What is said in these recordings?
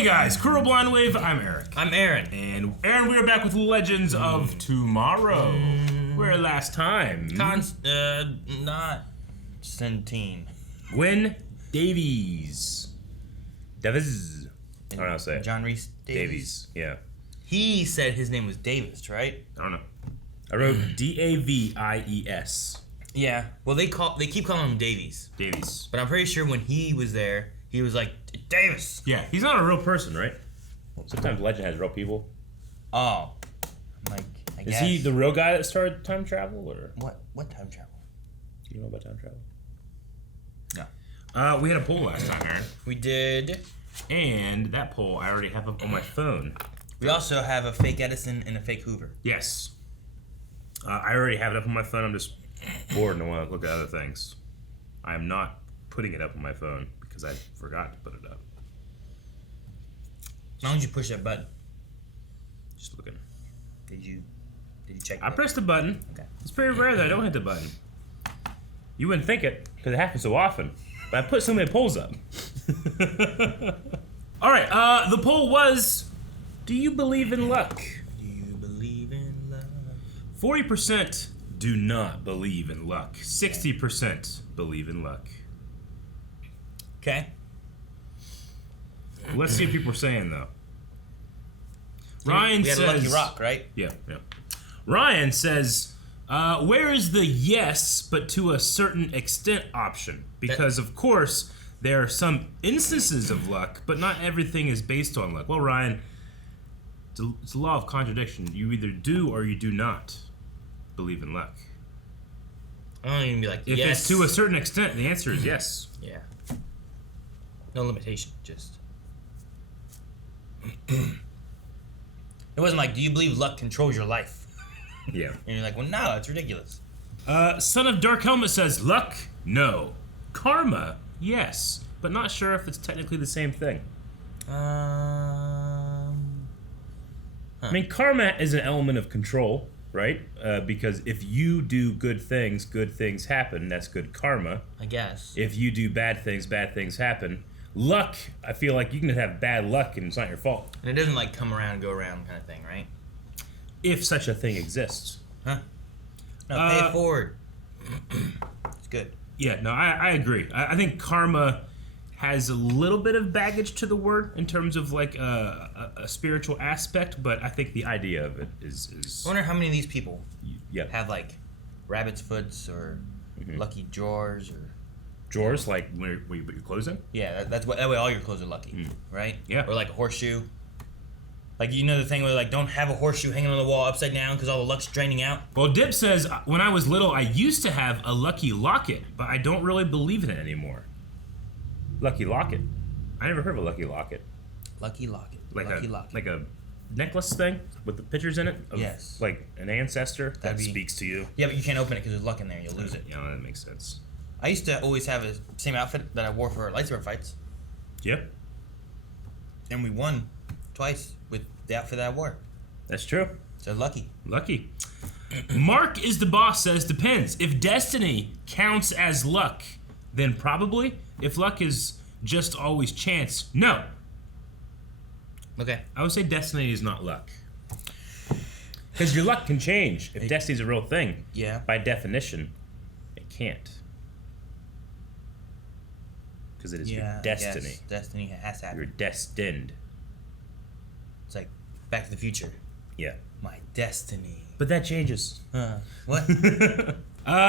Hey guys, Kuro Blindwave, I'm Eric. I'm Aaron. And Aaron, we are back with Legends of Tomorrow. Where last time? Not Centene. Gwen Davies. I don't know how to say it. John Reese Davies. Yeah. He said his name was Davis, right? I don't know. I wrote Davies. Yeah. Well, they keep calling him Davies. Davies. But I'm pretty sure when he was there, he was like, Davis. Yeah, he's not a real person, right? Sometimes Legend has real people. Oh. I Is guess. he the real guy that started time travel, or? What time travel? Do you know about time travel? No. We had a poll last time, Aaron. We did. And that poll I already have up on my phone. We also have a fake Edison and a fake Hoover. Yes. I already have it up on my phone. I'm just bored and I want to look at other things. I am not putting it up on my phone because I forgot to put it up. As long as you push that button. Just looking. Did you check I pressed the button. Okay. It's pretty rare that I don't hit the button. You wouldn't think it because it happens so often. But I put so many polls up. All right. The poll was, do you believe in luck? Do you believe in love? 40% do not believe in luck. 60% believe in luck. Okay. Let's see what people are saying, though. We Ryan had says... a Lucky Rock, right? Yeah. Ryan says, where is the yes, but to a certain extent option? Because, of course, there are some instances of luck, but not everything is based on luck. Well, Ryan, it's a law of contradiction. You either do or you do not believe in luck. I don't even be like, If yes. it's to a certain extent, the answer is yes. Yeah. No limitation, just. It wasn't like, do you believe luck controls your life? Yeah. And you're like, well, no, it's ridiculous. Son of Dark Helmet says, luck? No. Karma? Yes. But not sure if it's technically the same thing. I mean, karma is an element of control, right? Because if you do good things happen. That's good karma. I guess. If you do bad things happen. Luck, I feel like you can have bad luck and it's not your fault. And it doesn't like come around and go around kind of thing, right? If such a thing exists. Huh? No, pay it forward. It's good. Yeah, no, I agree. I think karma has a little bit of baggage to the word in terms of like a spiritual aspect, but I think the idea of it is I wonder how many of these people yeah. have like rabbit's foots or lucky drawers or... Drawers, like where you put your clothes in? Yeah, that way all your clothes are lucky, right? Yeah. Or like a horseshoe. Like, you know the thing where like, don't have a horseshoe hanging on the wall upside down because all the luck's draining out? Well, Dip says, when I was little, I used to have a lucky locket, but I don't really believe in it anymore. Lucky locket? I never heard of a lucky locket. Lucky locket. Like lucky locket. Like a necklace thing with the pictures in it? Of, yes. Like an ancestor that speaks to you? Yeah, but you can't open it because there's luck in there and you'll lose it. Yeah, that makes sense. I used to always have the same outfit that I wore for lightsaber fights. Yep. And we won twice with the outfit that I wore. That's true. So lucky. Lucky. Mark is the boss says, depends. If destiny counts as luck, then probably. If luck is just always chance, no. Okay. I would say destiny is not luck. Because your luck can change. If destiny's a real thing, yeah. By definition, it can't. Because it is your destiny. Yes. Destiny has to happen. You're destined. It's like Back to the Future. Yeah. My destiny. But that changes. What?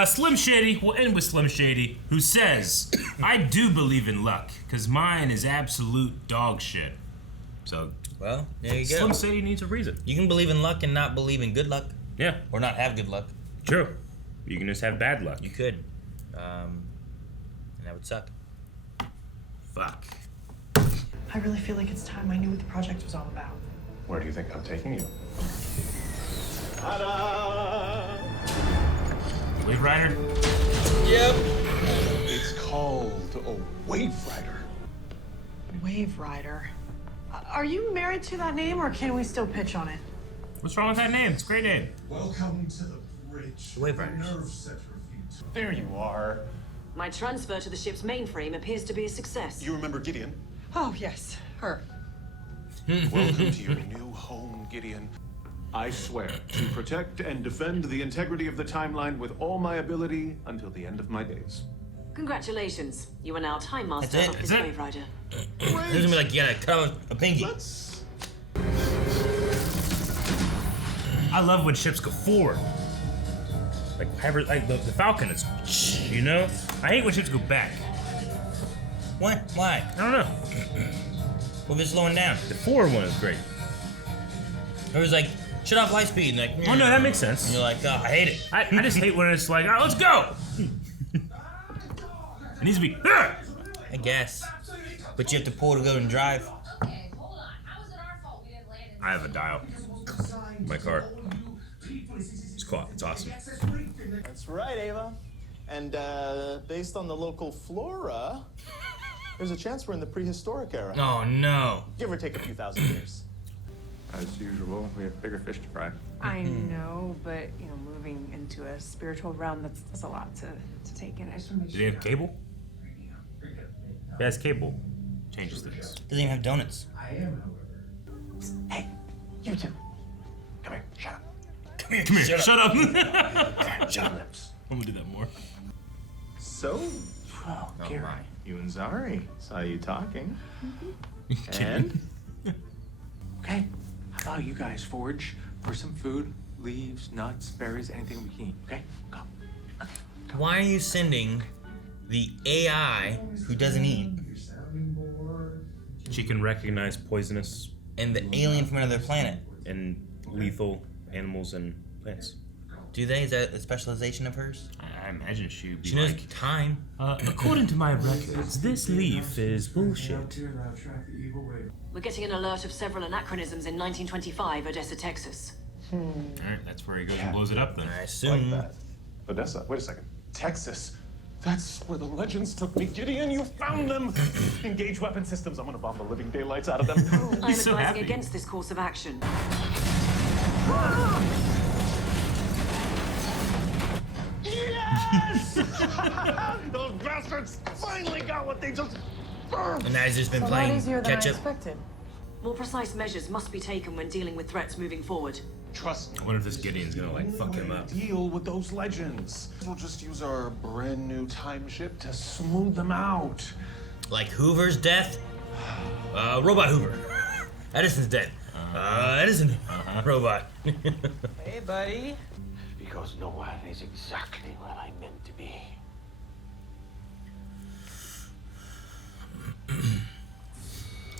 Slim Shady, we'll end with Slim Shady, who says, I do believe in luck, because mine is absolute dog shit. So, well, there you go. Slim Shady needs a reason. You can believe in luck and not believe in good luck. Yeah. Or not have good luck. True. You can just have bad luck. You could. And that would suck. Fuck. I really feel like it's time I knew what the project was all about. Where do you think I'm taking you? Ta-da! Wave Rider? Yep. It's called a Wave Rider. Wave Rider. Are you married to that name, or can we still pitch on it? What's wrong with that name? It's a great name. Welcome to the bridge. Wave Riders. Nerve center of you. There you are. My transfer to the ship's mainframe appears to be a success. You remember Gideon? Oh, yes, her. Welcome to your new home, Gideon. I swear to protect and defend the integrity of the timeline with all my ability until the end of my days. Congratulations. You are now Time Master That's it. of this That's it. Wave Rider. This is gonna be like, you gotta cut off a pinky. Let's... I love when ships go forward. Like the Falcon is, you know? I hate when ships go back. What? Why? I don't know. Well, they're slowing down. The forward one is great. It was like, shut off light speed. And like, Oh no, that makes and sense. you're like, oh, I hate it. I just hate when it's like, oh, let's go! It needs to be, "Ah!" I guess. But you have to pull to go and drive. Okay, hold on. How is it our fault we didn't land in I have a dial in my car. It's cool. It's awesome. That's right, Ava. And based on the local flora, there's a chance we're in the prehistoric era. Oh no. Give or take a few thousand years. As usual, we have bigger fish to fry. I know, but moving into a spiritual realm, that's a lot to take in. Did he have cable? He has cable. Changes things. Doesn't even have donuts. Hey, you two. Come here, shut up. Come here. Come here. Shut up. Shut up. I'm gonna do that more. So, Oh, Gary, you and Zari saw you talking. And? Okay, how about you guys forage for some food, leaves, nuts, berries, anything we can eat, okay? Go. Why are you sending the AI who doesn't eat She can recognize poisonous and the alien from another planet? and lethal animals and plants. Do they? Is that a specialization of hers? I imagine she would be She knows like, time. according to my records, this leaf is bullshit. We're getting an alert of several anachronisms in 1925, Odessa, Texas. Alright, that's where he goes and blows it up then. I Like assume. that. Odessa, wait a second. Texas. That's where the legends took me. Gideon, you found them! Engage weapon systems. I'm gonna bomb the living daylights out of them. I'm so advising happy. against this course of action. Yes! Those bastards finally got what they just... And now he's just been A lot playing easier than I catch up. expected. More precise measures must be taken when dealing with threats moving forward. Trust me. I wonder if this Gideon's gonna like fuck him up. Deal with those legends. We'll just use our brand new time ship to smooth them out. Like Hoover's death. Robot Hoover. Edison's dead. Edison. Robot. Hey, buddy. Because no one is exactly what I meant to be.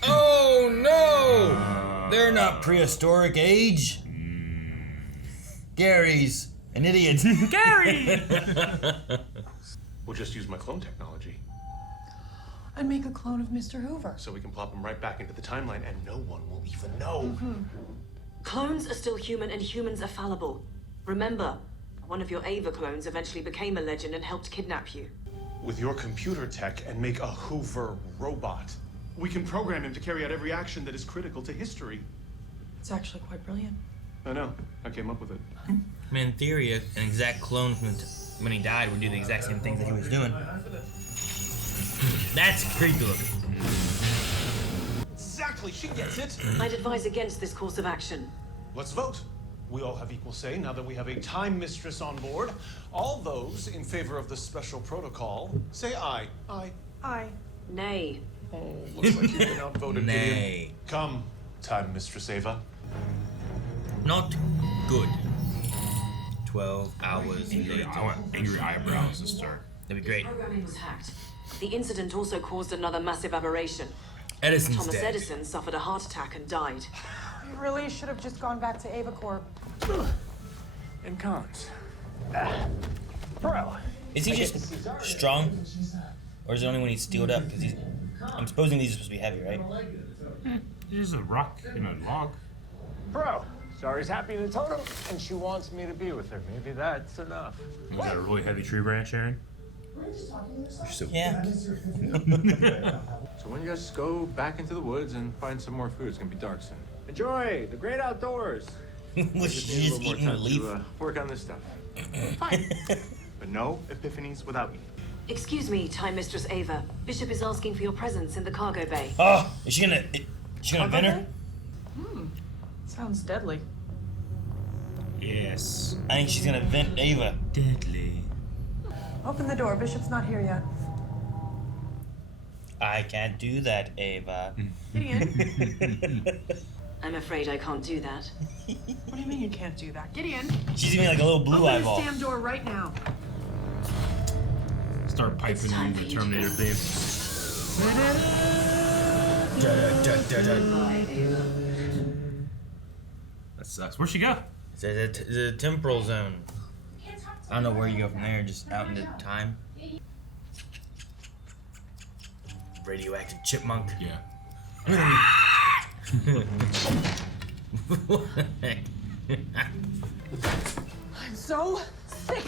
Oh no! They're not prehistoric age. Gary's an idiot. Gary! We'll just use my clone technology, I'd make a clone of Mr. Hoover. so we can plop him right back into the timeline and no one will even know. Clones are still human and humans are fallible. Remember, one of your Ava clones eventually became a legend and helped kidnap you. With your computer tech and make a Hoover robot, we can program him to carry out every action that is critical to history. It's actually quite brilliant. I know, I came up with it. I mean, in theory, an exact clone from when he died would do the exact same things that he was doing. That's creepy looking. Exactly, she gets it. I'd advise against this course of action. Let's vote. We all have equal say now that we have a time mistress on board. All those in favor of the special protocol, say aye. Aye. Aye. Nay. Oh, looks like you've been outvoted, Gideon. Nay. Come, time mistress Ava. Not good. 12 hours later. I want angry eyebrows to start. That'd be great. Programming was hacked. The incident also caused another massive aberration. Edison's Thomas dead. Edison suffered a heart attack and died. You really should have just gone back to Ava Corp. And cons. Bro. Is he just strong? Or is it only when he's steeled up? Because I'm supposing these are supposed to be heavy, right? It's just a rock in a log. Bro, Zari's happy in the totem, and she wants me to be with her. Maybe that's enough. Was that a really heavy tree branch, Aaron? Yeah. So when you guys go back into the woods and find some more food, it's gonna be dark soon. Enjoy the great outdoors. Was Just she need a just little more eating a time leaf? to work on this stuff. Fine. But no epiphanies without me. Excuse me, Time Mistress Ava. Bishop is asking for your presence in the cargo bay. Oh, is she gonna bend her? Sounds deadly. Yes. I think she's gonna vent Ava. Deadly. Open the door. Bishop's not here yet. I can't do that, Ava. Gideon. I'm afraid I can't do that. What do you mean you can't do that? Gideon. She's giving me like a little blue Open eyeball. this damn door right now. Start piping in the Terminator theme. That sucks. Where'd she go? It's a temporal zone. I don't know where you go from there, just out into time. Radioactive chipmunk. Yeah. I'm so sick.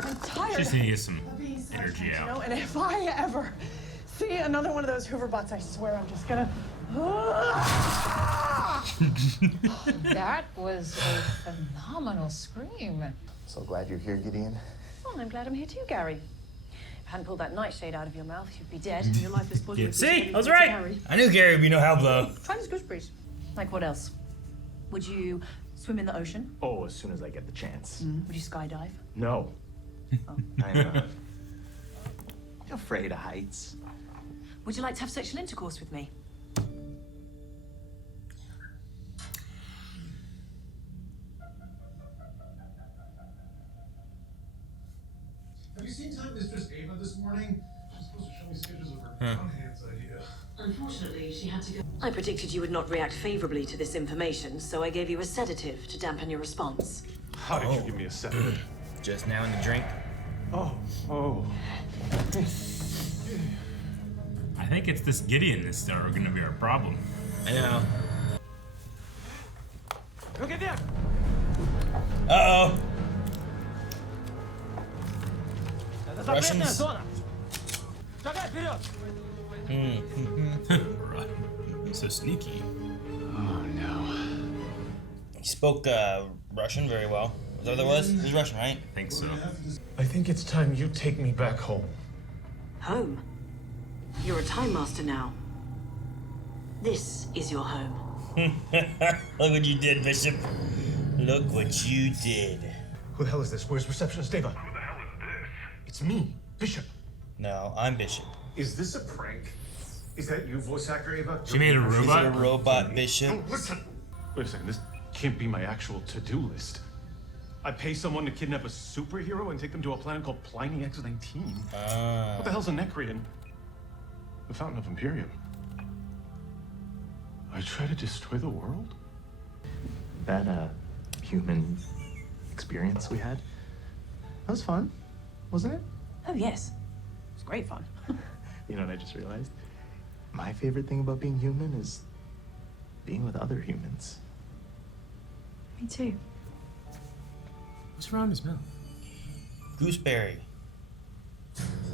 I'm tired. She's gonna get some of being so energy tense, out. You know? And if I ever see another one of those Hoover bots, I swear I'm just gonna. That was a phenomenal scream. So glad you're here, Gideon. Well, I'm glad I'm here too, Gary. If I hadn't pulled that nightshade out of your mouth, you'd be dead, and your life is spoiled. Yeah. with See? this I was Gary. right. I knew Gary would be no help though. Try this gooseberries. Like what else? Would you swim in the ocean? Oh, as soon as I get the chance. Would you skydive? No. I'm afraid of heights. Would you like to have sexual intercourse with me? Have you seen Time Mistress Ava this morning? She's supposed to show me sketches of her brown hands idea. Unfortunately, she had to go. I predicted you would not react favorably to this information, so I gave you a sedative to dampen your response. How did you give me a sedative? Just now in the drink. Oh. I think it's this Gideon that's gonna be our problem. I know. Look at that! Uh-oh. Russians. So sneaky. Oh no. He spoke Russian very well. Was that what that was? He was Russian, right? I think so. I think it's time you take me back home. Home? You're a time master now. This is your home. Look what you did, Bishop. Look what you did. Who the hell is this? Where's receptionist Ava? Who the hell is this? It's me, Bishop. No, I'm Bishop. Is this a prank? Is that you, voice actor Ava? She made a Is it a robot? robot, Bishop? Oh, listen. Wait a second, this can't be my actual to-do list. I pay someone to kidnap a superhero and take them to a planet called Pliny X-19. What the hell's a Necrian? The Fountain of Imperium. I try to destroy the world? That, human experience we had, that was fun, wasn't it? Oh, yes. It's great fun. You know what I just realized? My favorite thing about being human is being with other humans. Me too. What's around his mouth? Gooseberry.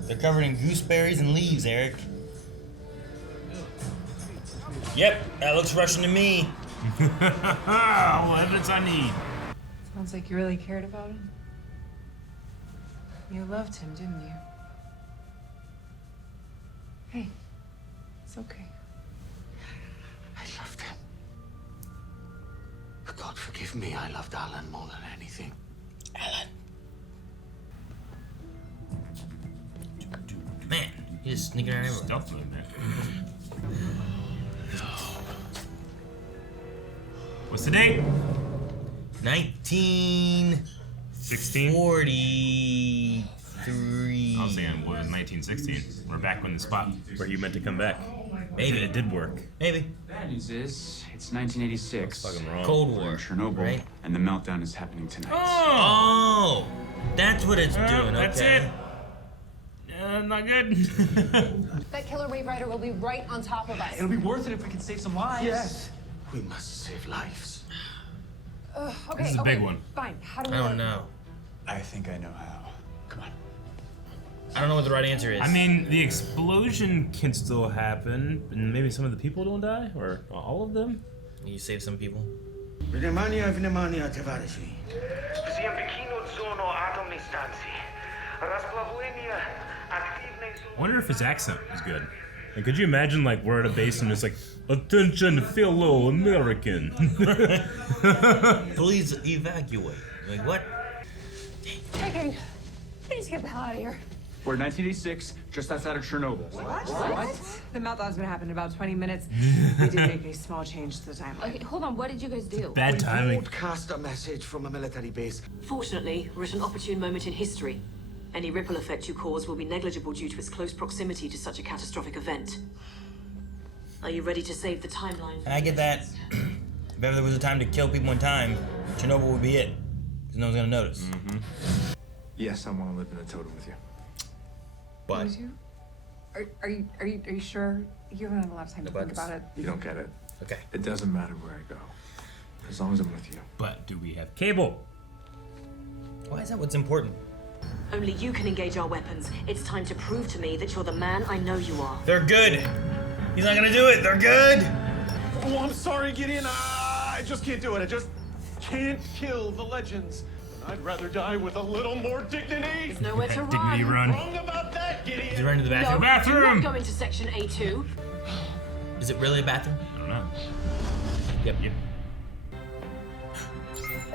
They're covered in gooseberries and leaves, Eric. Yep, that looks Russian to me. All evidence I need. Sounds like you really cared about him. You loved him, didn't you? Hey, it's okay. I loved him. But God forgive me, I loved Alan more than anything. Alan. Man, he's just sneaking around everywhere. Stealth mode, man. What's the date? 1943. I was saying, what was 1916? We're back on the spot where you meant to come back. Maybe. It did work. Maybe. Bad news is, it's 1986. Fucking wrong. Cold We're War. in Chernobyl, right? and the meltdown is happening tonight. Oh! That's what it's doing, That's okay. it. Not good. That killer wave rider will be right on top of us. It'll be worth it if we can save some lives. Yes. We must save lives. Okay, This is a okay, big one. Fine. How do we I work? don't know. I think I know how. Come on. I don't know what the right answer is. I mean, the explosion can still happen, and maybe some of the people don't die, or all of them. You save some people. Vnemania, tovarищи. Всем покинуть зону атомной станции. Расплавление активной I wonder if his accent is good. And could you imagine, like, we're at a base and it's like, attention, fellow American. Please evacuate. Like, what? Okay, we need to get the hell out of here. We're 1986, just outside of Chernobyl. What? The meltdown's gonna happen in about 20 minutes. We did make a small change to the timeline. Okay, hold on. What did you guys do? Bad timing. Broadcast a message from a military base. Fortunately, we're at an opportune moment in history. Any ripple effect you cause will be negligible due to its close proximity to such a catastrophic event. Are you ready to save the timeline? And I get that. If ever there was a time to kill people in time, Chernobyl would be it. Because no one's gonna notice. Mm-hmm. Yes, I want to live in a totem with you. But Are you sure? You haven't had a lot of time to think about it. You don't get it. okay. It doesn't matter where I go, as long as I'm with you. But do we have cable? Why is that what's important? Only you can engage our weapons. It's time to prove to me that you're the man I know you are. They're good. He's not gonna do it. They're good. Oh, I'm sorry, Gideon. I just can't do it. I just can't kill the legends. I'd rather die with a little more dignity. There's nowhere to Dignity run. run. Wrong about that, Did he Gideon. run to the No, bathroom? do Bathroom! not go into section A2. Is it really a bathroom? I don't know. Yep.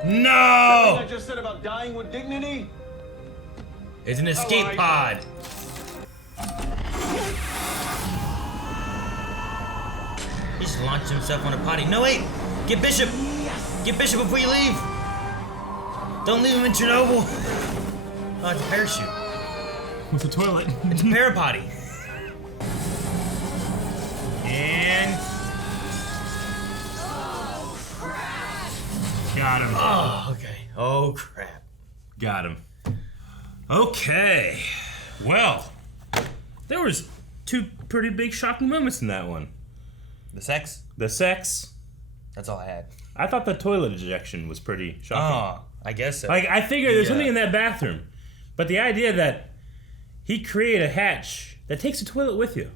I No! just said about dying with dignity. It's an escape Alright. pod. He just launched himself on a potty. No, wait! Get Bishop! Get Bishop before you leave! Don't leave him in Chernobyl! Oh, it's a parachute. What's a toilet? It's a parapotty. And... Got him. Oh, okay. Oh, crap. Got him. Okay. Well, there was two pretty big shocking moments in that one. The sex? The sex. That's all I had. I thought the toilet ejection was pretty shocking. Oh, I guess so. Like, I figured there's Yeah. something in that bathroom. But the idea that he created a hatch that takes a toilet with you.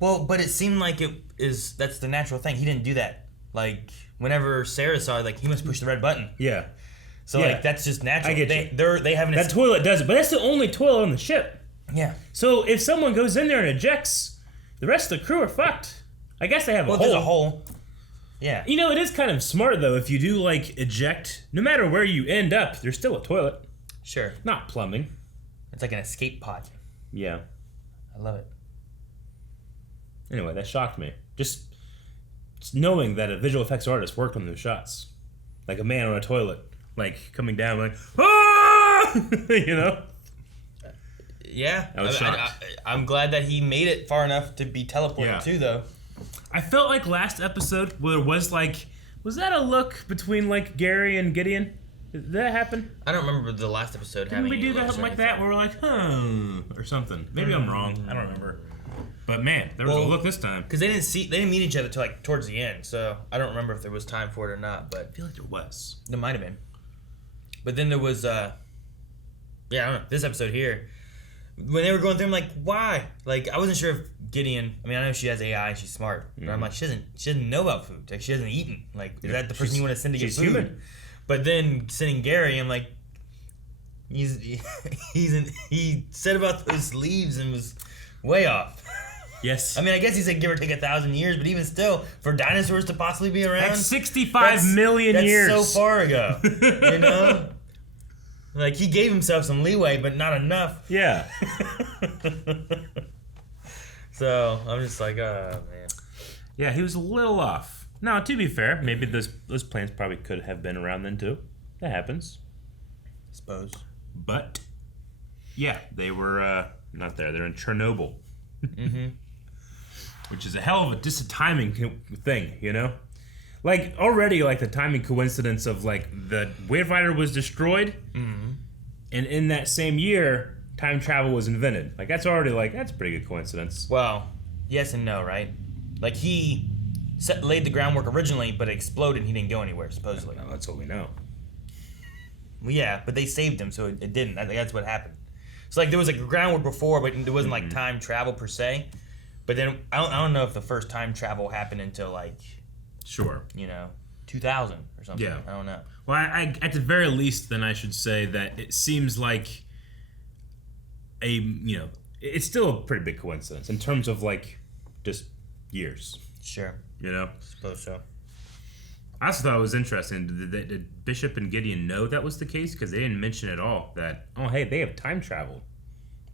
Well, but it seemed like that's the natural thing. He didn't do that. Like, whenever Sarah saw it, like, he must push the red button. Yeah. So, Yeah. like, that's just natural. I get They haven't... That toilet does it, but that's the only toilet on the ship. Yeah. So if someone goes in there and ejects, the rest of the crew are fucked. I guess they have Well, a hole. there's a hole. Yeah. You know, it is kind of smart, though, if you do, like, eject, no matter where you end up, there's still a toilet. Sure. Not plumbing. It's like an escape pod. Yeah. I love it. Anyway, that shocked me. Just knowing that a visual effects artist worked on those shots. Like a man on a toilet, like, coming down, like, ah! You know? Yeah. I was shocked. I'm glad that he made it far enough to be teleported, Yeah. too, though. I felt like last episode where it was like, was that a look between like Gary and Gideon? Did that happen? I don't remember the last episode Didn't having we do any that looks something or like that where we're like, or something? Maybe I'm wrong. I don't remember. But man, there was a look this time. Because they didn't meet each other till like towards the end, so I don't remember if there was time for it or not. But I feel like there was. There might have been. But then there was, I don't know. This episode here, when they were going through, I'm like, why? Like, I wasn't sure if Gideon. I mean, I know she has AI and she's smart, but I'm like, she doesn't know about food. Like, she hasn't eaten. Like, is that the person you want to send to get she's food? human. But then sending Gary, I'm like, he said about those leaves and was way off. Yes. I mean, I guess he said give or take 1,000 years, but even still, for dinosaurs to possibly be around, That's 65 million years. That's so far ago, you know. Like, he gave himself some leeway, but not enough. Yeah. So I'm just like, oh man. Yeah, he was a little off. Now, to be fair, maybe those plants probably could have been around then too. That happens. I suppose. But yeah, they were not there. They're in Chernobyl. Mm-hmm. Which is a hell of a timing thing, you know? Like, already, like, the timing coincidence of, like, the Wave Rider was destroyed, and in that same year, time travel was invented. Like, that's already, like, that's a pretty good coincidence. Well, yes and no, right? Like, he laid the groundwork originally, but it exploded and he didn't go anywhere, supposedly. No, that's what we know. Well, yeah, but they saved him, so it didn't. I think that's what happened. So, like, there was, like, groundwork before, but there wasn't, like, time travel per se. But then, I don't know if the first time travel happened until, like... Sure. You know, 2000 or something. Yeah. I don't know. Well, I at the very least, then I should say that it seems like a, it's still a pretty big coincidence in terms of like just years. Sure. You know? Suppose so. I also thought it was interesting. Did Bishop and Gideon know that was the case? Because they didn't mention at all that, oh, hey, they have time travel,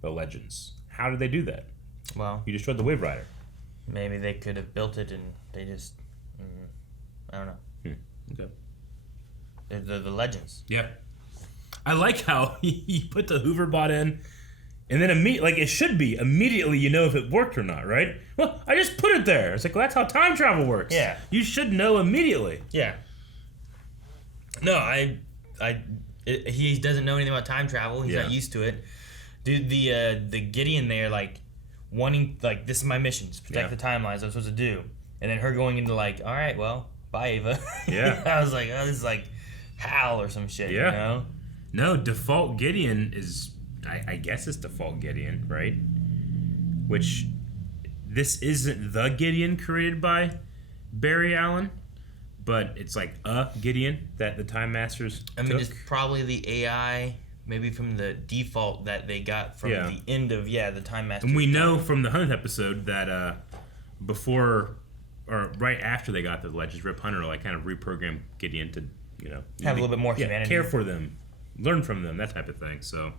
the legends. How did they do that? Well, you destroyed the Wave Rider. Maybe they could have built it and they just, I don't know. Okay. They're the legends. Yeah. I like how he put the Hoover bot in, and then it should be immediately you know if it worked or not, right? Well, I just put it there. It's like, well, that's how time travel works. Yeah. You should know immediately. Yeah. No, he doesn't know anything about time travel. He's not used to it. Dude, the Gideon there, like, wanting, like, this is my mission, to protect the timelines I'm supposed to do. And then her going into, like, all right, well, bye, Ava. Yeah. I was like, oh, this is like Hal or some shit, you know? No, default Gideon is, I guess it's default Gideon, right? Which, this isn't the Gideon created by Barry Allen, but it's like a Gideon that the Time Masters took. It's probably the AI, maybe from the default that they got from the end of, the Time Masters. And we know from the 100th episode that before, or right after they got the Legends, Rip Hunter like kind of reprogrammed Gideon to, have a little bit more humanity. Care for them, learn from them, that type of thing. So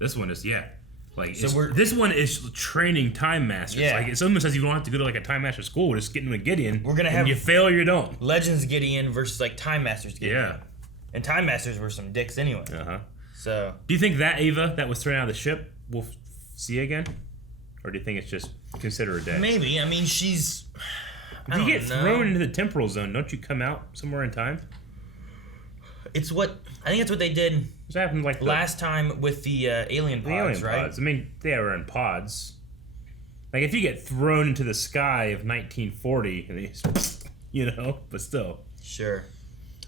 this one is, this one is training Time Masters. Yeah. Like, it's almost as you don't have to go to like a Time Master school. We're just getting a Gideon. We're gonna have you fail or you don't. Legends Gideon versus like Time Masters Gideon. Yeah. And Time Masters were some dicks anyway. So do you think that Ava that was thrown out of the ship we'll see again, or do you think it's just consider her dead? Maybe. I mean, she's. If you get thrown into the temporal zone, don't you come out somewhere in time? I think it's what they did. What happened like last time with the alien pods, right? Pods. I mean, they were in pods. Like if you get thrown into the sky of 1940, and they, but still. Sure.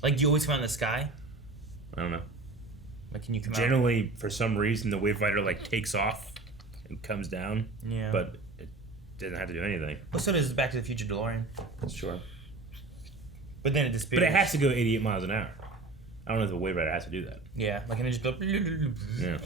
Like, do you always come out in the sky? I don't know. Like, can you come out? Generally, for some reason, the Wave Rider like takes off and comes down. Yeah. But it doesn't have to do anything. Well, so does Back to the Future DeLorean. Sure. But then it disappears. But it has to go 88 miles an hour. I don't know if the Wave Rider has to do that. Yeah, like, and it just go. Yeah.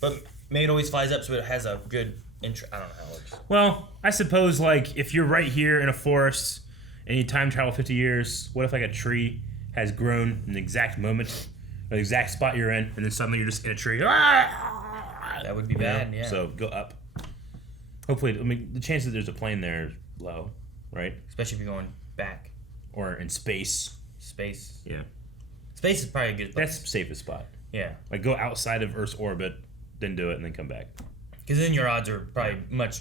But maybe it always flies up, so it has a good intro. I don't know how it works. Well, I suppose, like, if you're right here in a forest and you time travel 50 years, what if, like, a tree has grown in the exact moment, or the exact spot you're in, and then suddenly you're just in a tree? That would be bad, yeah. So go up. Hopefully, I mean, the chances that there's a plane there is low, right? Especially if you're going back. Or in space. Space. Yeah. Space is probably a good spot. That's the safest spot. Yeah. Like, go outside of Earth's orbit, then do it, and then come back. Because then your odds are probably much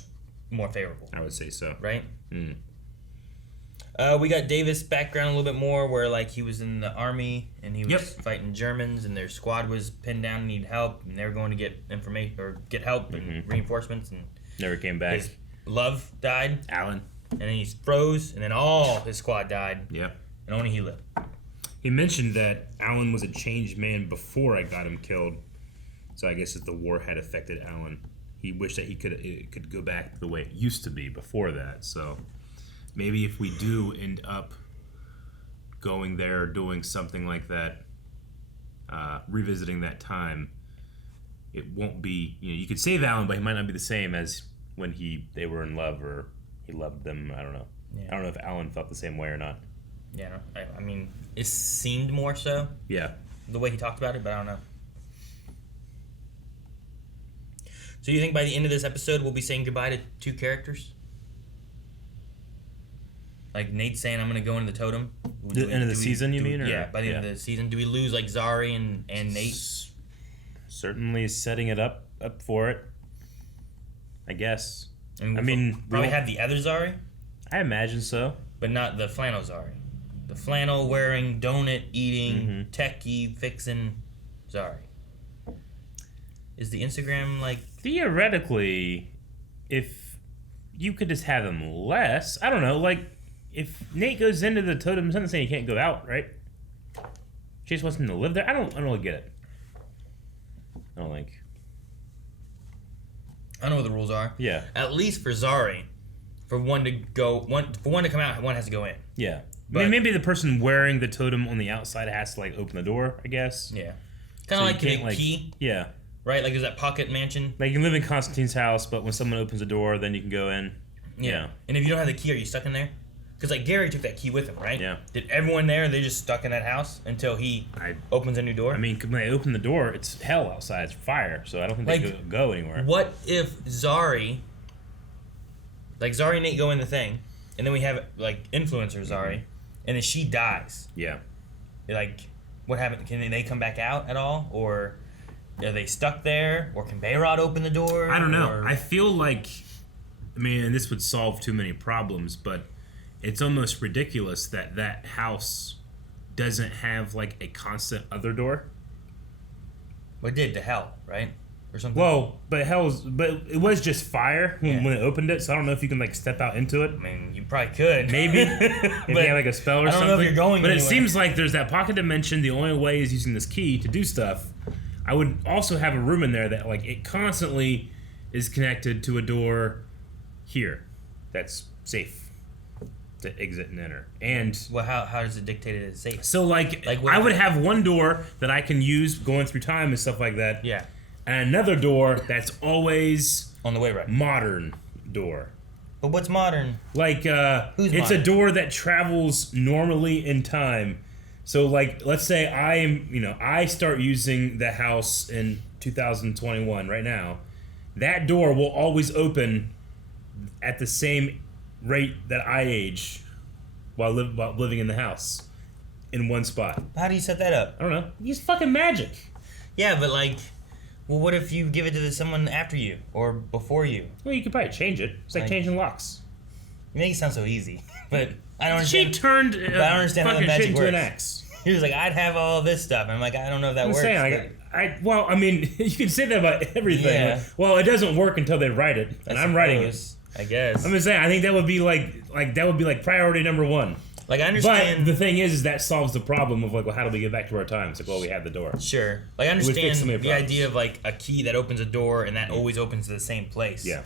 more favorable. I would say so. Right? Mm. We got Davis' background a little bit more, where, like, he was in the army, and he was fighting Germans, and their squad was pinned down and needed help, and they were going to get information, or get help and reinforcements, and never came back. His love died. Alan. And then he froze, and then all his squad died. Yep. And only he lived. He mentioned that Alan was a changed man before I got him killed. So I guess if the war had affected Alan, he wished that it could go back to the way it used to be before that. So maybe if we do end up going there, doing something like that, revisiting that time, it won't be, you could save Alan, but he might not be the same as when they were in love or he loved them. I don't know. Yeah. I don't know if Alan felt the same way or not. Yeah, I mean, it seemed more so. Yeah. The way he talked about it, but I don't know. So you think by the end of this episode we'll be saying goodbye to 2 characters? Like Nate saying, I'm going to go into the totem? The end of the season, you mean? Or? Yeah, by the end of the season. Do we lose, like, Zari and Nate? Certainly setting it up for it, I guess. I mean probably have the other Zari? I imagine so. But not the flannel Zari. The flannel wearing, donut eating, techie fixing Zari. Is the Instagram like... Theoretically, if you could just have him less, I don't know, like, if Nate goes into the totem, it's not saying he can't go out, right? She just wants him to live there? I don't really get it. I don't think. I know what the rules are. Yeah. At least for Zari, for one to come out, one has to go in. Yeah. But, I mean, maybe the person wearing the totem on the outside has to, like, open the door, I guess. Yeah. Kind of like a key. Yeah. right? Like there's that pocket mansion. Like you can live in Constantine's house, but when someone opens the door, then you can go in. Yeah. And if you don't have the key, are you stuck in there? Because like Gary took that key with him, right? Yeah. Did everyone there? They just stuck in that house until he opens a new door. I mean, when they open the door, it's hell outside. It's fire. So I don't think they could go anywhere. What if Zari, like Zari and Nate go in the thing, and then we have like influencer Zari, and then she dies. Yeah. Like, what happened? Can they come back out at all, or are they stuck there, or can Bayrod open the door? I don't know. Or... I feel like, I mean, and this would solve too many problems, but it's almost ridiculous that that house doesn't have like a constant other door. What did to hell, right? Or something. Well, but it was just fire when it opened it, so I don't know if you can like step out into it. I mean, you probably could. Maybe. If you have like a spell or something. I don't know if you're going But anywhere. it seems like there's that pocket dimension. The only way is using this key to do stuff. I would also have a room in there that like it constantly is connected to a door here that's safe to exit and enter. And well, how does it dictate it as safe? So like I would have one door that I can use going through time and stuff like that. Yeah. And another door that's always on the way, right? Modern door. But what's modern? Like Who's it's modern? a door that travels normally in time. So like let's say I start using the house in 2021 right now. That door will always open at the same rate that I age while living in the house in one spot. How do you set that up? I don't know. Use fucking magic. Yeah, but like, well, what if you give it to someone after you or before you? Well, you could probably change it. It's like changing locks. You make it sound so easy, but I don't understand. She turned but I don't understand how the fucking magic shit into works. an X. He was like, I'd have all this stuff. And I'm like, I don't know if that works. Saying, well, I mean, you can say that about everything. Yeah. Well, it doesn't work until they write it, and I'm writing it. I guess. I'm just saying. I think that would be like priority number one. Like I understand. But the thing is that solves the problem of like, well, how do we get back to our time? It's like, well, we have the door. Sure. Like I understand the idea of like a key that opens a door and that always opens to the same place. Yeah.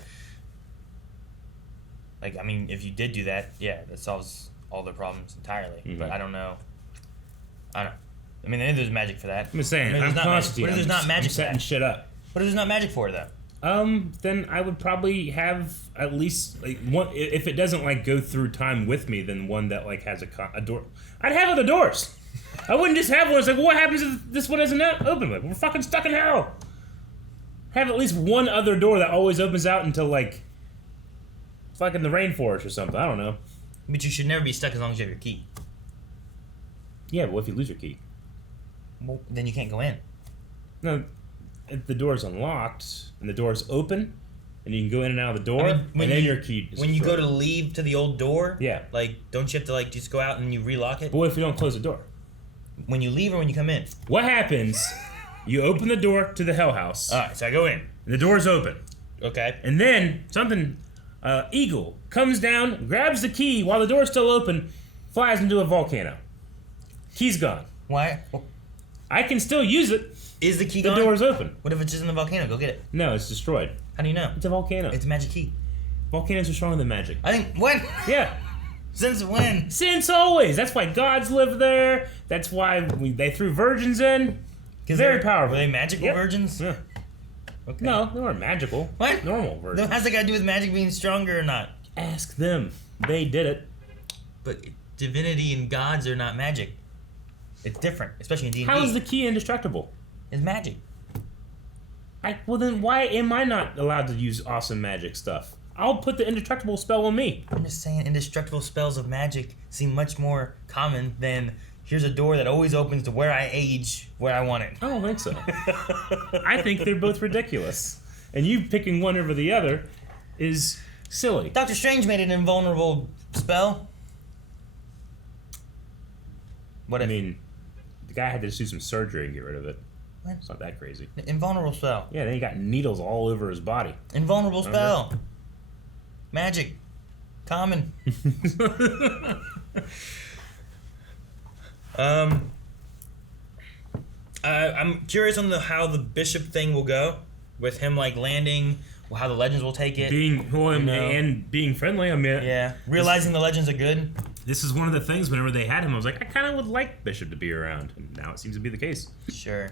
Like I mean, if you did do that, yeah, that solves all their problems entirely. Mm-hmm. But I don't know. I mean, maybe there's magic for that. I'm just saying. I'm constantly. What if there's not magic for setting that? shit up. What if there's not magic for it though? Then I would probably have at least like one. If it doesn't like go through time with me, then one that like has a door. I'd have other doors. I wouldn't just have one. It's like, well, what happens if this one isn't open? Like, we're fucking stuck in hell. Have at least one other door that always opens out until like fucking the rainforest or something. I don't know. But you should never be stuck as long as you have your key. Yeah, but what if you lose your key? Well, then you can't go in. No, if the door's unlocked and the door's open, and you can go in and out of the door, and then your key is when you destroyed. go to leave to the old door, yeah, like don't you have to like just go out and you relock it? But what if you don't close the door? When you leave or when you come in? What happens? You open the door to the hell house. All right, so I go in. And the door's open. Okay. And then something, eagle comes down, grabs the key while the door's still open, flies into a volcano. Key's gone. Why? I can still use it. Is the key the gone? The door's open. What if it's just in the volcano? Go get it. No, it's destroyed. How do you know? It's a volcano. It's a magic key. Volcanoes are stronger than magic. I think when? Yeah. Since when? Since always. That's why gods live there. That's why they threw virgins in. Very powerful. Were they magical virgins? Yeah. Okay. No, they weren't magical. What? Normal virgins. Then how's that got to do with magic being stronger or not? Ask them. They did it. But divinity and gods are not magic. It's different, especially in D&D. How is the key indestructible? It's magic. Well, then why am I not allowed to use awesome magic stuff? I'll put the indestructible spell on me. I'm just saying indestructible spells of magic seem much more common than here's a door that always opens to where I age where I want it. I don't think so. I think they're both ridiculous. And you picking one over the other is silly. Doctor Strange made an invulnerable spell. What if? I mean, the guy had to just do some surgery and get rid of it. What? It's not that crazy. Invulnerable spell. Yeah, then he got needles all over his body. Invulnerable spell. Magic. Common. I'm curious on how the bishop thing will go with him like landing, how the legends will take it. And being friendly. I mean, yeah, realizing the legends are good. This is one of the things. Whenever they had him, I was like, I kind of would like Bishop to be around, and now it seems to be the case. Sure.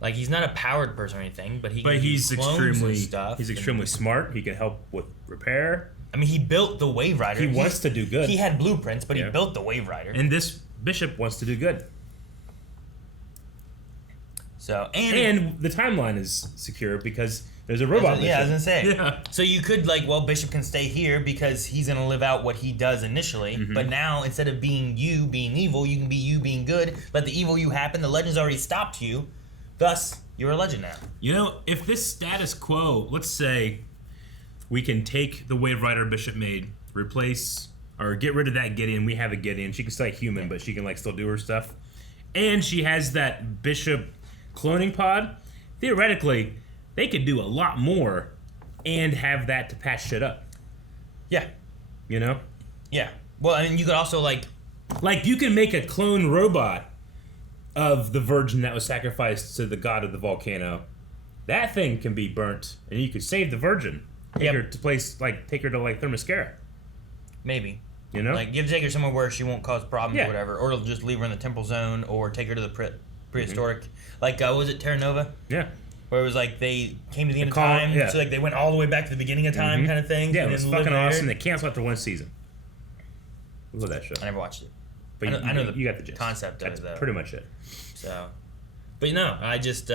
Like, he's not a powered person or anything, but he's extremely stuff. He's extremely smart. He can help with repair. I mean, he built the Wave Rider. He wants to do good. He had blueprints, but he built the Wave Rider. And this Bishop wants to do good. So and the timeline is secure because there's a robot Bishop. Yeah, I was gonna say. Yeah. So you could Bishop can stay here because he's gonna live out what he does initially. Mm-hmm. But now instead of being you being evil, you can be you being good. Let the evil you happen. The Legend's already stopped you. Thus, you're a Legend now. You know, if this status quo, let's say, we can take the Wave Rider Bishop made, replace or get rid of that Gideon. We have a Gideon. She can stay human, but she can still do her stuff. And she has that Bishop cloning pod. Theoretically, they could do a lot more and have that to patch shit up. Yeah. You know? Yeah. Well, I mean, you could also like you can make a clone robot of the virgin that was sacrificed to the god of the volcano. That thing can be burnt, and you could save the virgin. Take her to Themyscira. Maybe. You know? Like, you have to take her somewhere where she won't cause problems or whatever. Or just leave her in the temple zone, or take her to the prehistoric. Like, was it Terra Nova? Yeah. Where it was like they came to the end of time, so they went all the way back to the beginning of time kind of thing. Yeah, it was fucking awesome. They canceled after one season. Love that show. I never watched it. But I know you got the gist. Concept That's of it, though. pretty much it. So, but no, I just,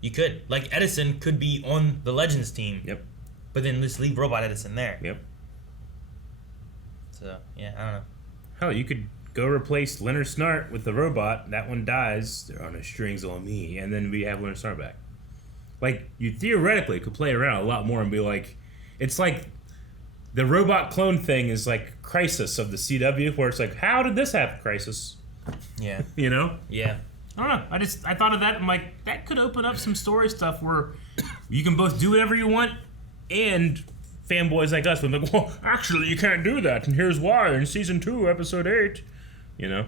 you could. Like, Edison could be on the Legends team. Yep. But then just leave Robot Edison there. Yep. So, yeah, I don't know. Hell, you could go replace Leonard Snart with the robot. That one dies. There are no strings on me. And then we have Leonard Snart back. Like, you theoretically could play around a lot more and be like, it's like the robot clone thing is like Crisis of the CW, where it's like, how did this happen, Crisis? Yeah. You know? Yeah. I don't know. I thought of that. I'm like, that could open up some story stuff where you can both do whatever you want, and fanboys like us would be like, well, actually, you can't do that, and here's why in season 2, episode 8. You know?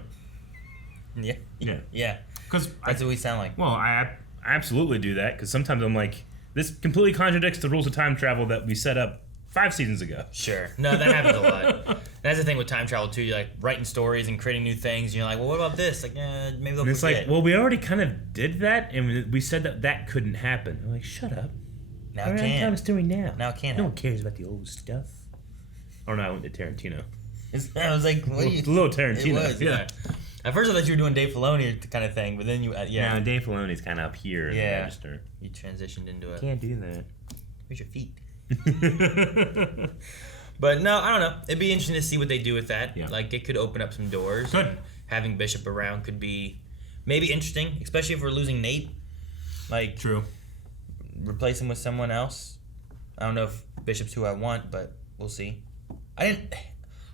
Yeah. Yeah. Yeah. Because that's what we sound like. Well, I absolutely do that, because sometimes I'm like, this completely contradicts the rules of time travel that we set up 5 seasons ago. Sure. No, that happens a lot. That's the thing with time travel, too. You're like writing stories and creating new things. And you're like, well, what about this? Like, maybe they'll And it's forget. like, well, we already kind of did that, and we said that couldn't happen. I'm like, shut up. Now it can. It's doing now. Now it can. No one cares about the old stuff. Oh, no, I went to Tarantino. I was like, what are you... A little Tarantino. It was, yeah. At first I thought you were doing Dave Filoni kind of thing, but then you... No, Dave Filoni's kind of up here in the register. You transitioned into it. Can't do that. Where's your feet? But no, I don't know. It'd be interesting to see what they do with that. Yeah. Like, it could open up some doors. Good. Having Bishop around could be maybe interesting, especially if we're losing Nate. Like, true. Replace him with someone else. I don't know if Bishop's who I want, but we'll see. I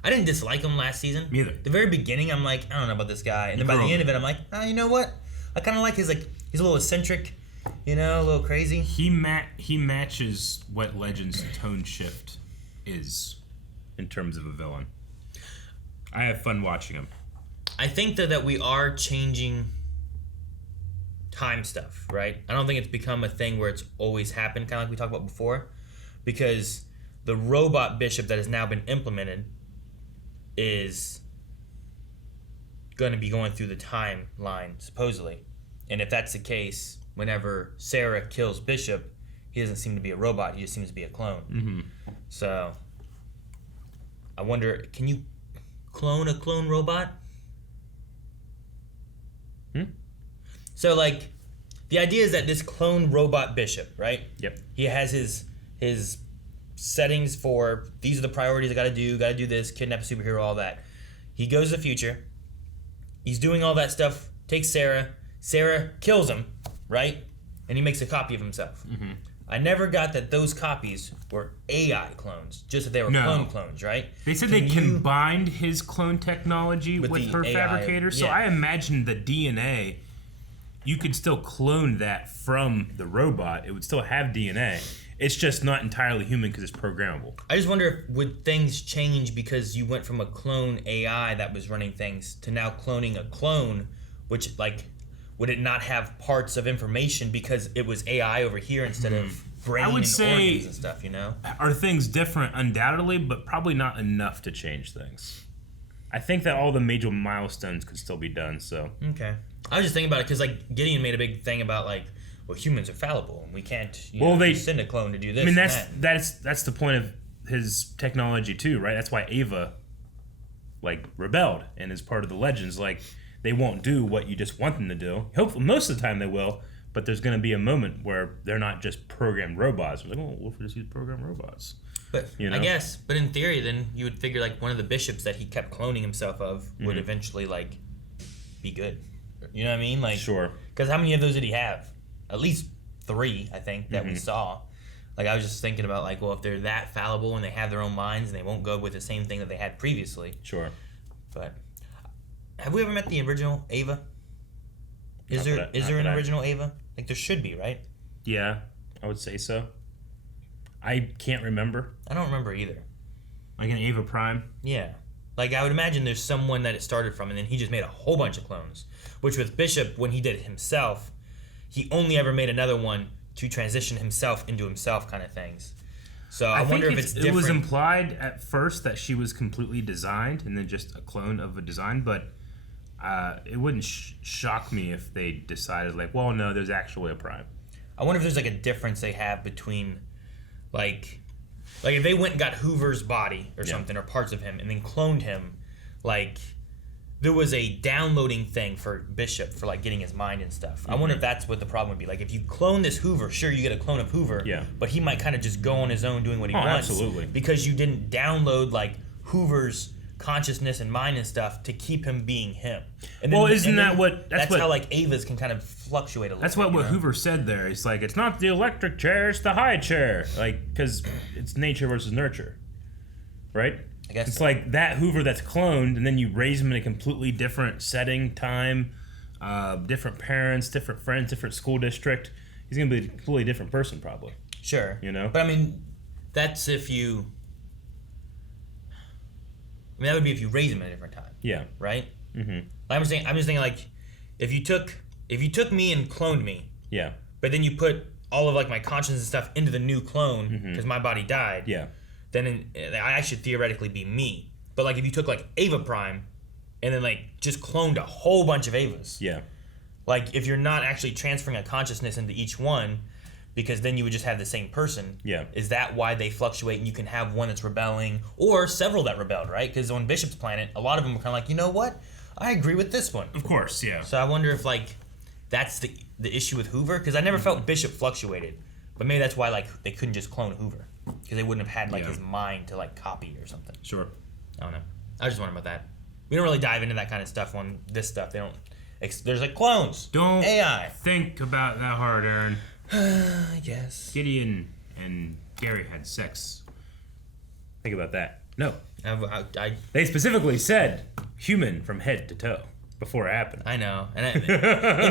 didn't dislike him last season. Me either. The very beginning, I'm like, I don't know about this guy, and then by the end of it, I'm like, you know what? I kind of like he's a little eccentric, you know, a little crazy. He matches what Legends' tone shift is in terms of a villain. I have fun watching him. I think that we are changing time stuff, right? I don't think it's become a thing where it's always happened, kind of like we talked about before, because the robot Bishop that has now been implemented is going to be going through the timeline, supposedly. And if that's the case, whenever Sarah kills Bishop, he doesn't seem to be a robot, he just seems to be a clone. Mm-hmm. So, I wonder, can you clone a clone robot? So, like, the idea is that this clone robot Bishop, right? Yep. He has his settings for, these are the priorities I gotta do this, kidnap a superhero, all that. He goes to the future. He's doing all that stuff, takes Sarah. Sarah kills him, right? And he makes a copy of himself. Mm-hmm. I never got that those copies were AI clones, just that they were clones, right? They said they combined his clone technology with her AI, fabricator, so I imagine the DNA, you could still clone that from the robot. It would still have DNA. It's just not entirely human because it's programmable. I just wonder, would things change because you went from a clone AI that was running things to now cloning a clone, which, like, would it not have parts of information because it was AI over here instead of brain and organs and stuff, you know? Are things different? Undoubtedly, but probably not enough to change things. I think that all the major milestones could still be done, so... Okay. I was just thinking about it because like Gideon made a big thing about like, well, humans are fallible and we can't send a clone to do this. I mean, that's the point of his technology too, right? That's why Ava like rebelled and is part of the legends. Like they won't do what you just want them to do. Hopefully, most of the time they will, but there's going to be a moment where they're not just programmed robots. Like, oh, what if we just use programmed robots? But I guess, but in theory, then you would figure like one of the bishops that he kept cloning himself of would eventually like be good. You know what I mean? Like, sure. Because how many of those did he have? At least 3, I think, that we saw. Like, I was just thinking about like, well, if they're that fallible and they have their own minds and they won't go with the same thing that they had previously. Sure. But have we ever met the original Ava? Is there an original Ava? Like, there should be, right? Yeah, I would say so. I can't remember. I don't remember either. Like an Ava Prime? Yeah. Like, I would imagine there's someone that it started from, and then he just made a whole bunch of clones. Which with Bishop, when he did it himself, he only ever made another one to transition himself into himself kind of things. So I wonder if it's different. It was implied at first that she was completely designed and then just a clone of a design, but it wouldn't shock me if they decided, like, well, no, there's actually a Prime. I wonder if there's, like, a difference they have between... Like if they went and got Hoover's body or something, or parts of him, and then cloned him, like, there was a downloading thing for Bishop for, like, getting his mind and stuff. I wonder if that's what the problem would be. Like, if you clone this Hoover, sure, you get a clone of Hoover, but he might kind of just go on his own doing what he wants. Absolutely. Because you didn't download, like, Hoover's consciousness and mind and stuff to keep him being him. And then, that's how like Ava's can kind of fluctuate a little. That's what Hoover said there. He's like, it's not the electric chair, it's the high chair. Like, because it's nature versus nurture, right? I guess it's like that Hoover that's cloned, and then you raise him in a completely different setting, time, different parents, different friends, different school district. He's gonna be a completely different person, probably. Sure. You know. But I mean, that's if you. I mean, that would be if you raise him at a different time. Yeah. Right? Mm-hmm. I'm just thinking like, if you took me and cloned me. Yeah. But then you put all of like my conscience and stuff into the new clone because my body died. Yeah. Then I should theoretically be me. But like if you took like Ava Prime, and then like just cloned a whole bunch of Avas. Yeah. Like if you're not actually transferring a consciousness into each one. Because then you would just have the same person. Yeah. Is that why they fluctuate and you can have one that's rebelling or several that rebelled, right? Because on Bishop's planet, a lot of them were kind of like, you know what? I agree with this one. Of course, yeah. So I wonder if like that's the issue with Hoover because I never felt Bishop fluctuated, but maybe that's why like they couldn't just clone Hoover because they wouldn't have had like his mind to like copy or something. Sure. I don't know. I was just wondering about that. We don't really dive into that kind of stuff on this stuff. They don't. There's like clones. Don't AI. Think about that hard, Aaron. I guess. Gideon and Gary had sex. Think about that. No. They specifically said human from head to toe before it happened. I know. And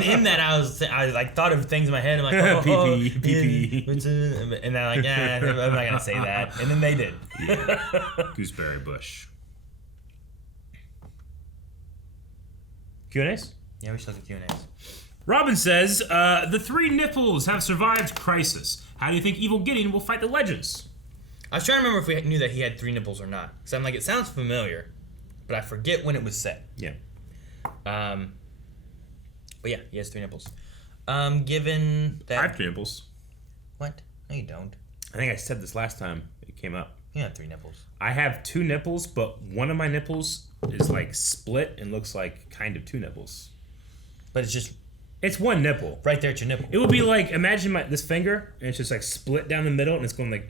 in that, I like thought of things in my head. I'm like, pee. And then like, yeah, I'm not going to say that. And then they did. Yeah. Gooseberry bush. Q&As? Yeah, we should look at Q&As. Robin says, the 3 nipples have survived crisis. How do you think evil Gideon will fight the legends? I was trying to remember if we knew that he had 3 nipples or not. Because I'm like, it sounds familiar, but I forget when it was said. Yeah. But yeah, he has 3 nipples. Given that... I have 3 nipples. What? No, you don't. I think I said this last time it came up. You have 3 nipples. I have 2 nipples, but one of my nipples is like split and looks like kind of 2 nipples. But it's just... It's 1 nipple. Right there at your nipple. It would be like, imagine this finger, and it's just like split down the middle, and it's going like,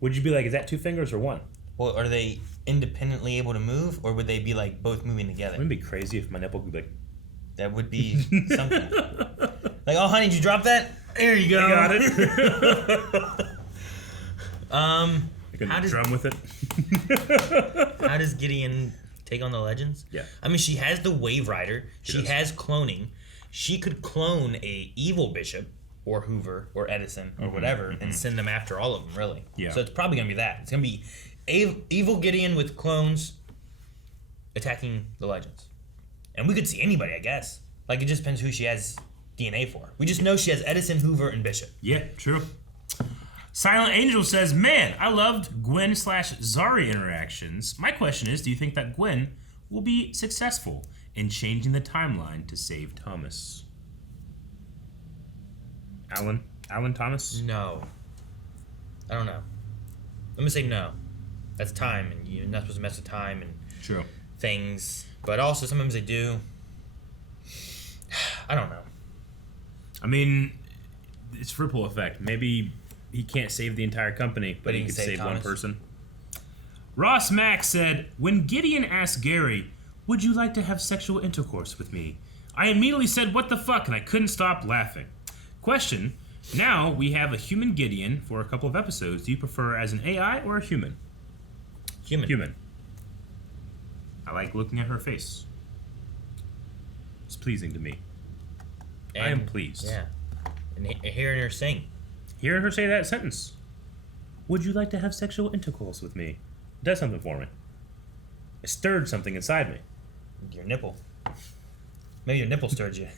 Would you be like, is that 2 fingers or 1? Well, are they independently able to move, or would they be like both moving together? Wouldn't it be crazy if my nipple could be like... That would be something. Like, oh, honey, did you drop that? There you go. I got it. I couldn't drum with it. How does Gideon take on the legends? Yeah. I mean, she has the Wave Rider. She has cloning. She could clone a evil bishop or Hoover or Edison or whatever and send them after all of them, really. Yeah. So it's probably going to be that. It's going to be evil Gideon with clones attacking the legends. And we could see anybody, I guess. Like, it just depends who she has DNA for. We just know she has Edison, Hoover, and Bishop. Yeah, true. Silent Angel says, man, I loved Gwen/Zari interactions. My question is, do you think that Gwen will be successful? and changing the timeline to save Thomas. Alan Thomas? No. I don't know. I'm gonna say no. That's time, and you're not supposed to mess with time and True. things. But also, sometimes they do. I don't know. I mean, it's ripple effect. Maybe he can't save the entire company, but he can save one person. Ross Mack said, when Gideon asked Gary, would you like to have sexual intercourse with me? I immediately said, what the fuck? And I couldn't stop laughing. Question, now we have a human Gideon for a couple of episodes. Do you prefer as an AI or a human? Human. I like looking at her face. It's pleasing to me. And, I am pleased. Yeah. And hearing her sing. Hearing her say that sentence. Would you like to have sexual intercourse with me? It does something for me. It stirred something inside me. Your nipple. Maybe your nipple stirred you.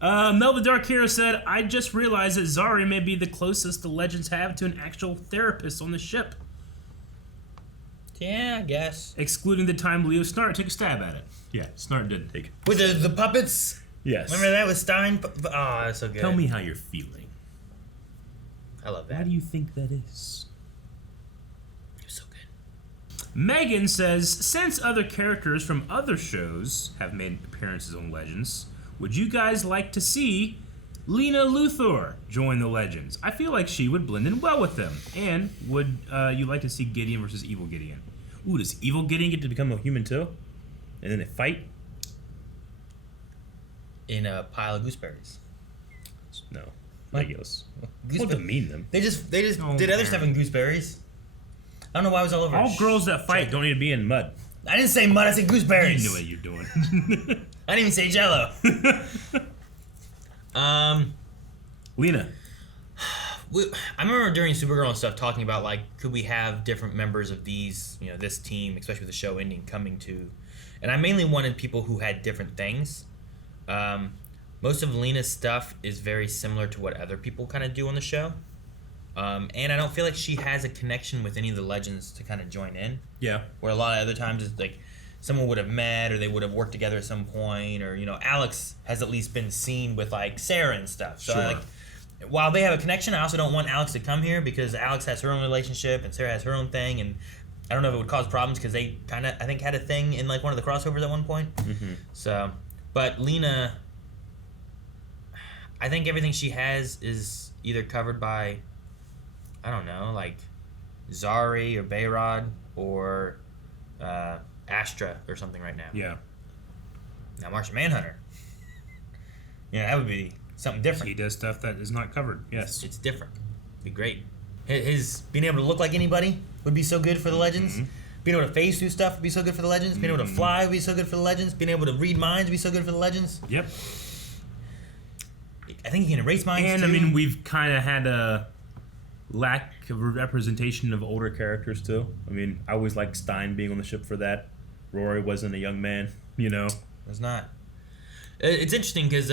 Mel the Dark Hero said, I just realized that Zari may be the closest the legends have to an actual therapist on the ship. Yeah, I guess. Excluding the time Leo Snart took a stab at it. Yeah, Snart did take it. With the puppets? Yes. Remember that with Stein? Oh, that's so good. Tell me how you're feeling. I love that. Why do you think that is? It was so good. Megan says, since other characters from other shows have made appearances on Legends, would you guys like to see Lena Luthor join the Legends? I feel like she would blend in well with them. And would you like to see Gideon versus Evil Gideon? Ooh, does Evil Gideon get to become a human too? And then they fight? In a pile of gooseberries. No. Ridiculous. Don't demean them. They just did other stuff in gooseberries. I don't know why I was all over. All girls that fight don't need to be in mud. I didn't say mud, I said gooseberries. You know what you're doing. I didn't even say jello. Lena. I remember during Supergirl and stuff talking about, like, could we have different members of these, this team, especially with the show ending, coming to... And I mainly wanted people who had different things. Most of Lena's stuff is very similar to what other people kind of do on the show. And I don't feel like she has a connection with any of the Legends to kind of join in. Yeah. Where a lot of other times it's like someone would have met or they would have worked together at some point, or Alex has at least been seen with like Sarah and stuff. So Sure. while they have a connection, I also don't want Alex to come here because Alex has her own relationship and Sarah has her own thing, and I don't know if it would cause problems because they kind of, I think, had a thing in like one of the crossovers at one point. Mm-hmm. So, but Lena, I think everything she has is either covered by, I don't know, like Zari or Bayrod or Astra or something right now. Yeah. Now Martian Manhunter. That would be something different. He does stuff that is not covered. Yes. It's different. It'd be great. His being able to look like anybody would be so good for the Legends. Mm-hmm. Being able to phase through stuff would be so good for the Legends. Being able to fly would be so good for the Legends. Being able to read minds would be so good for the Legends. Yep. I think he can erase minds And too. I mean, we've kind of had a lack of representation of older characters too. I mean, I always liked Stein being on the ship for that. Rory wasn't a young man, Was not. It's interesting because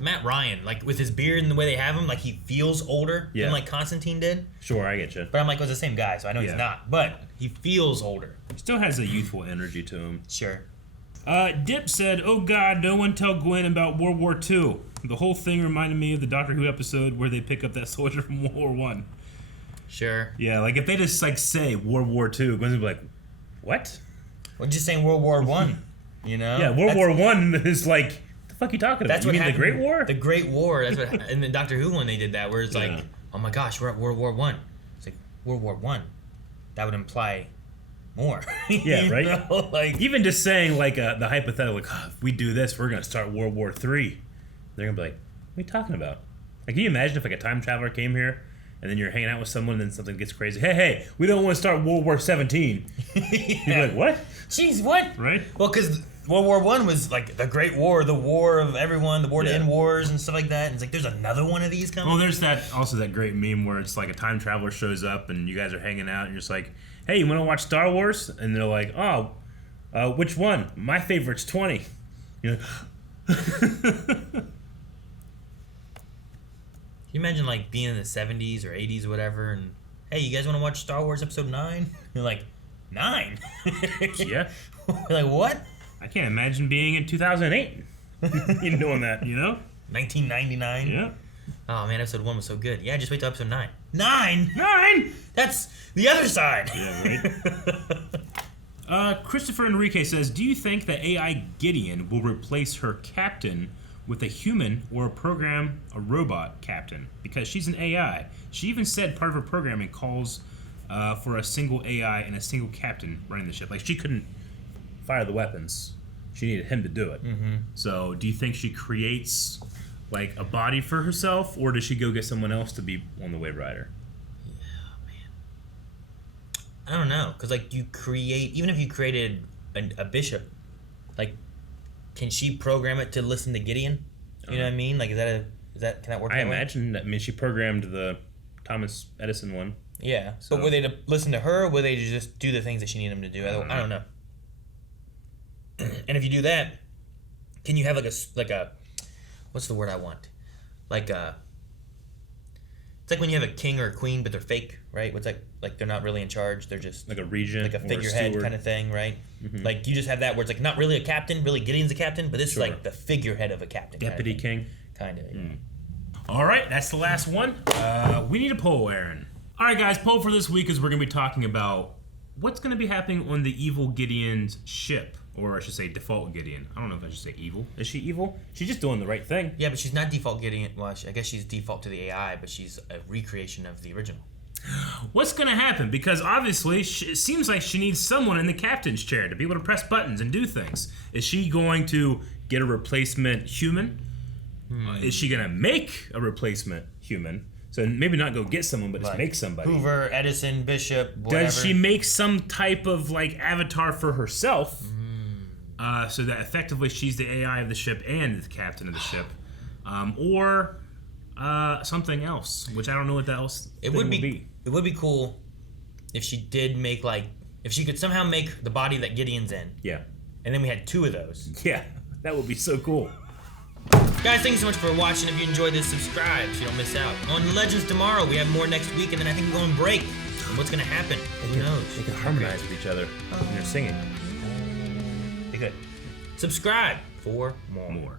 Matt Ryan, like with his beard and the way they have him, like he feels older than like Constantine did. Sure, I get you. But I'm like, well, it's the same guy, so I know he's not. But he feels older. Still has a youthful energy to him. Sure. Dip said, "Oh God, no one tell Gwen about World War II. The whole thing reminded me of the Doctor Who episode where they pick up that soldier from World War One." Sure. Yeah, like if they just like say World War II, Gwen's gonna be like, "What?" Well, just saying World War One. Yeah, World War One is like, the fuck you talking about? That's You what mean happened. the Great War? The Great War. That's what in the Doctor Who one they did that, where it's like, oh my gosh, we're at World War One. It's like World War One. That would imply more. Yeah, right. Like even just saying like the hypothetical, like if we do this, we're gonna start World War III. They're gonna be like, what are you talking about? Like, can you imagine if like a time traveler came here and then you're hanging out with someone and then something gets crazy? Hey, we don't want to start World War 17. You'd be like, what? Jeez, what? Right? Well, because World War One was like the Great War, the war of everyone, the war to end wars and stuff like that. And it's like there's another one of these coming. Well, there's that great meme where it's like a time traveler shows up and you guys are hanging out and you're just like, hey, you want to watch Star Wars? And they're like, oh, which one? My favorite's 20. You're like, Can you imagine like being in the 70s or 80s or whatever, and hey, you guys want to watch Star Wars Episode 9? You're like, 9? Yeah. Like, what? I can't imagine being in 2008. You doing that, you know? 1999? Yeah. Oh, man, episode 1 was so good. Yeah, just wait till episode 9. 9? 9? That's the other side. Yeah, right? Christopher Enrique says, do you think that AI Gideon will replace her captain with a human or a robot captain? Because she's an AI. She even said part of her programming calls for a single AI and a single captain running the ship. Like, she couldn't fire the weapons. She needed him to do it. Mm-hmm. So do you think she creates like a body for herself, or does she go get someone else to be on the Wave Rider? I don't know, because like even if you created a bishop, like, can she program it to listen to Gideon? You know what I mean? Like, can that work? I imagine that. I mean, she programmed the Thomas Edison one. Yeah, so. But were they to listen to her, or were they to just do the things that she needed them to do? I don't know. And if you do that, can you have like a what's the word I want? It's like when you have a king or a queen, but they're fake, right? It's like they're not really in charge. They're just like a regent, like a figurehead kind of thing, right? Mm-hmm. Like you just have that where it's like not really a captain, really Gideon's a captain, but this is like the figurehead of a captain. Deputy king. Kind of. Yeah. All right, that's the last one. We need a poll, Aaron. All right, guys, poll for this week is we're going to be talking about what's going to be happening on the evil Gideon's ship. Or I should say default Gideon. I don't know if I should say evil. Is she evil? She's just doing the right thing. Yeah, but she's not default Gideon. Well, I guess she's default to the AI, but she's a recreation of the original. What's going to happen? Because obviously it seems like she needs someone in the captain's chair to be able to press buttons and do things. Is she going to get a replacement human? Is she going to make a replacement human? So maybe not go get someone, but just make somebody. Hoover, Edison, Bishop, whatever. Does she make some type of like avatar for herself? So that effectively she's the AI of the ship and the captain of the ship, or something else, which I don't know what that else would be. It would be cool if she did make if she could somehow make the body that Gideon's in. Yeah. And then we had 2 of those. Yeah, that would be so cool. Guys, thanks so much for watching. If you enjoyed this, subscribe so you don't miss out. On Legends tomorrow, we have more next week, and then I think we're going break. And what's gonna happen? Who knows? They can harmonize with each other when they're singing. Be good. Subscribe for more.